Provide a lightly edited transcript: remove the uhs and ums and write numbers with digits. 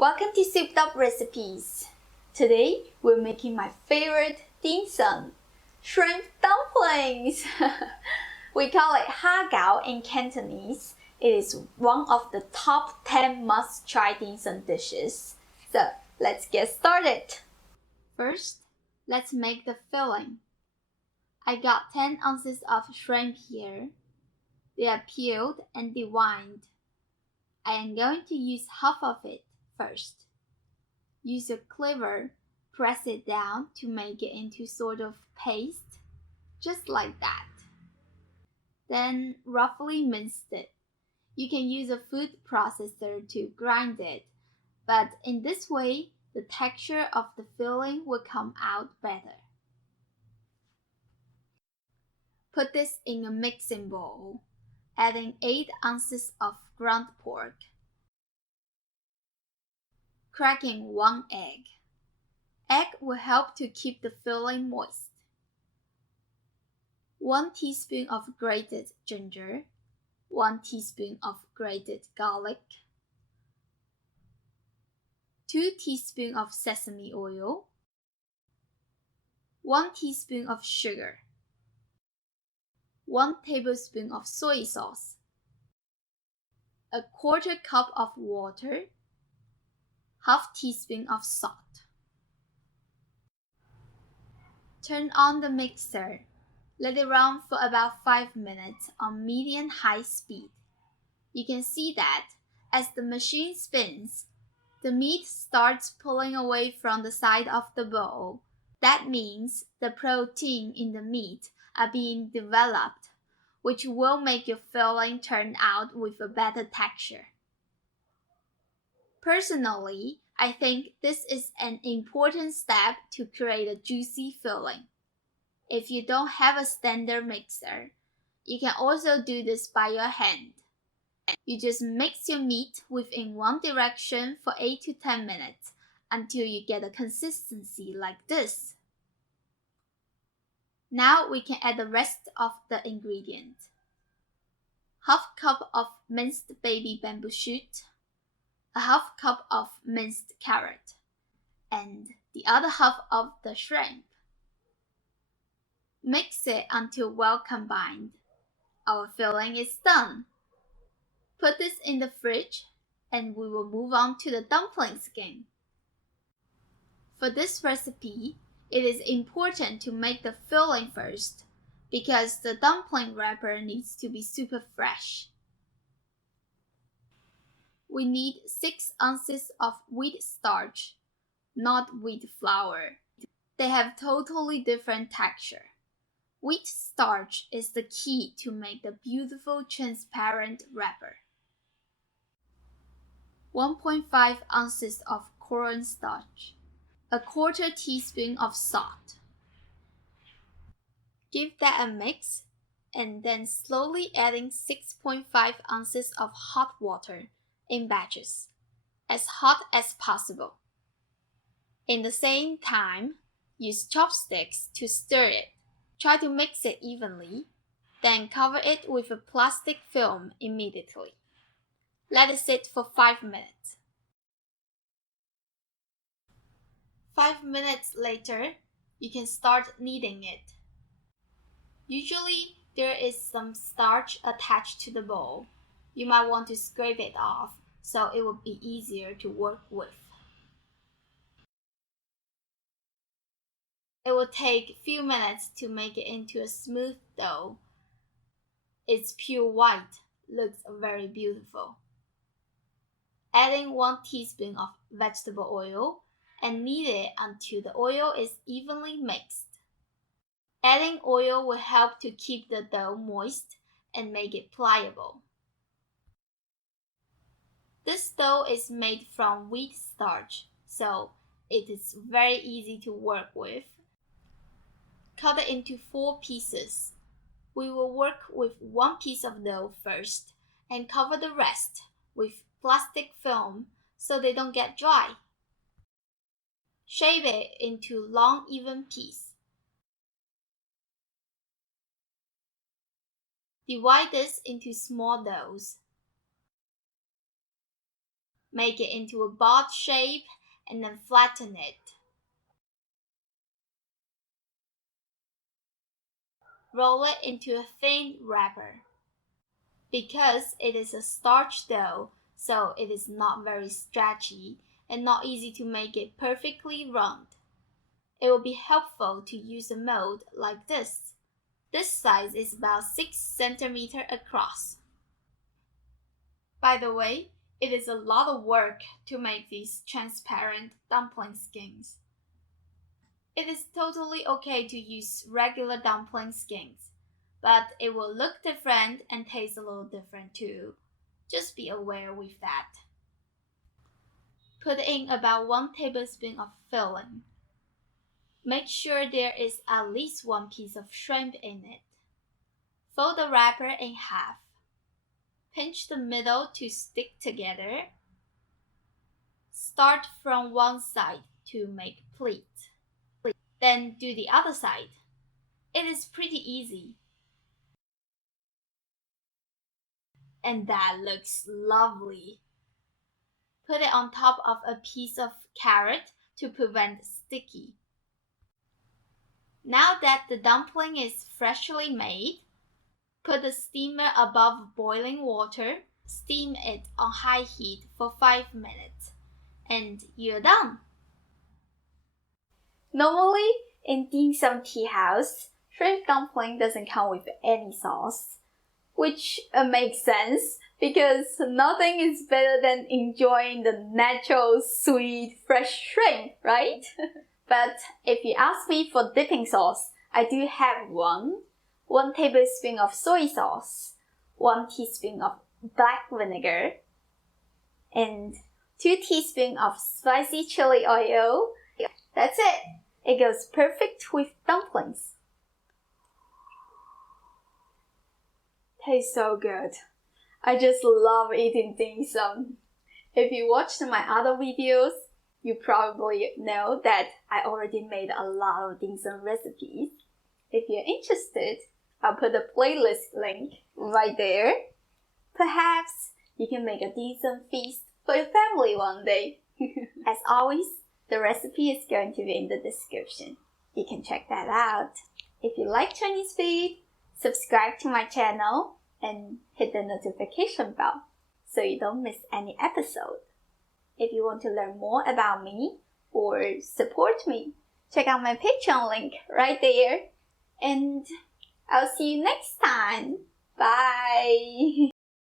Welcome to Souped Up Recipes. Today we're making my favorite dim sum, shrimp dumplings. We call it Har Gow in Cantonese. It is one of the top 10 must-try dim sum dishes. So let's get started. First, let's make the filling. I got 10 ounces of shrimp here. They are peeled and deveined. I am going to use half of it first. Use a cleaver, press it down to make it into sort of paste, just like that. Then roughly mince it. You can use a food processor to grind it, but in this way, the texture of the filling will come out better. Put this in a mixing bowl, adding 8 ounces of ground pork. Cracking 1 egg. Egg will help to keep the filling moist. 1 teaspoon of grated ginger, 1 teaspoon of grated garlic, 2 teaspoons of sesame oil, 1 teaspoon of sugar, 1 tablespoon of soy sauce, a quarter cup of water, half teaspoon of salt. Turn on the mixer. Let it run for about 5 minutes on medium-high speed. You can see that as the machine spins, the meat starts pulling away from the side of the bowl. That means the protein in the meat are being developed, which will make your filling turn out with a better texture. Personally, I think this is an important step to create a juicy filling. If you don't have a standard mixer, you can also do this by your hand. You just mix your meat within one direction for 8 to 10 minutes until you get a consistency like this. Now we can add the rest of the ingredients. Half cup of minced baby bamboo shoot, a half cup of minced carrot, and the other half of the shrimp. Mix it until well combined. Our filling is done. Put this in the fridge and we will move on to the dumplings again. For this recipe, it is important to make the filling first because the dumpling wrapper needs to be super fresh. We need 6 ounces of wheat starch, not wheat flour. They have totally different texture. Wheat starch is the key to make the beautiful transparent wrapper. 1.5 ounces of cornstarch, a quarter teaspoon of salt. Give that a mix and then slowly adding 6.5 ounces of hot water in batches, as hot as possible. In the same time, use chopsticks to stir it. Try to mix it evenly, then cover it with a plastic film immediately. Let it sit for 5 minutes. 5 minutes later, you can start kneading it. Usually, there is some starch attached to the bowl. You might want to scrape it off so it will be easier to work with. It will take a few minutes to make it into a smooth dough. It's pure white, looks very beautiful. Adding 1 teaspoon of vegetable oil and knead it until the oil is evenly mixed. Adding oil will help to keep the dough moist and make it pliable. This dough is made from wheat starch, so it is very easy to work with. Cut it into 4 pieces. We will work with 1 piece of dough first and cover the rest with plastic film so they don't get dry. Shape it into long even pieces. Divide this into small doughs. Make it into a ball shape and then flatten it. Roll it into a thin wrapper. Because it is a starch dough, so it is not very stretchy and not easy to make it perfectly round. It will be helpful to use a mold like this. This size is about 6 centimeters across. By the way, it is a lot of work to make these transparent dumpling skins. It is totally okay to use regular dumpling skins, but it will look different and taste a little different too. Just be aware with that. Put in about 1 tablespoon of filling. Make sure there is at least 1 piece of shrimp in it. Fold the wrapper in half. Pinch the middle to stick together. Start from one side to make pleat. Then do the other side. It is pretty easy. And that looks lovely. Put it on top of a piece of carrot to prevent sticky. Now that the dumpling is freshly made, put the steamer above boiling water, steam it on high heat for 5 minutes, and you're done. Normally, in dim sum tea house, shrimp dumpling doesn't come with any sauce, which makes sense because nothing is better than enjoying the natural, sweet, fresh shrimp, right? But if you ask me for dipping sauce, I do have one. 1 tablespoon of soy sauce, 1 teaspoon of black vinegar, and 2 teaspoons of spicy chili oil. That's it. It goes perfect with dumplings. Tastes so good. I just love eating dim sum. If you watched my other videos, you probably know that I already made a lot of dim sum recipes. If you're interested, I'll put a playlist link right there. Perhaps you can make a dim sum feast for your family one day. As always, the recipe is going to be in the description. You can check that out. If you like Chinese food, subscribe to my channel and hit the notification bell so you don't miss any episode. If you want to learn more about me or support me, check out my Patreon link right there. And I'll see you next time. Bye!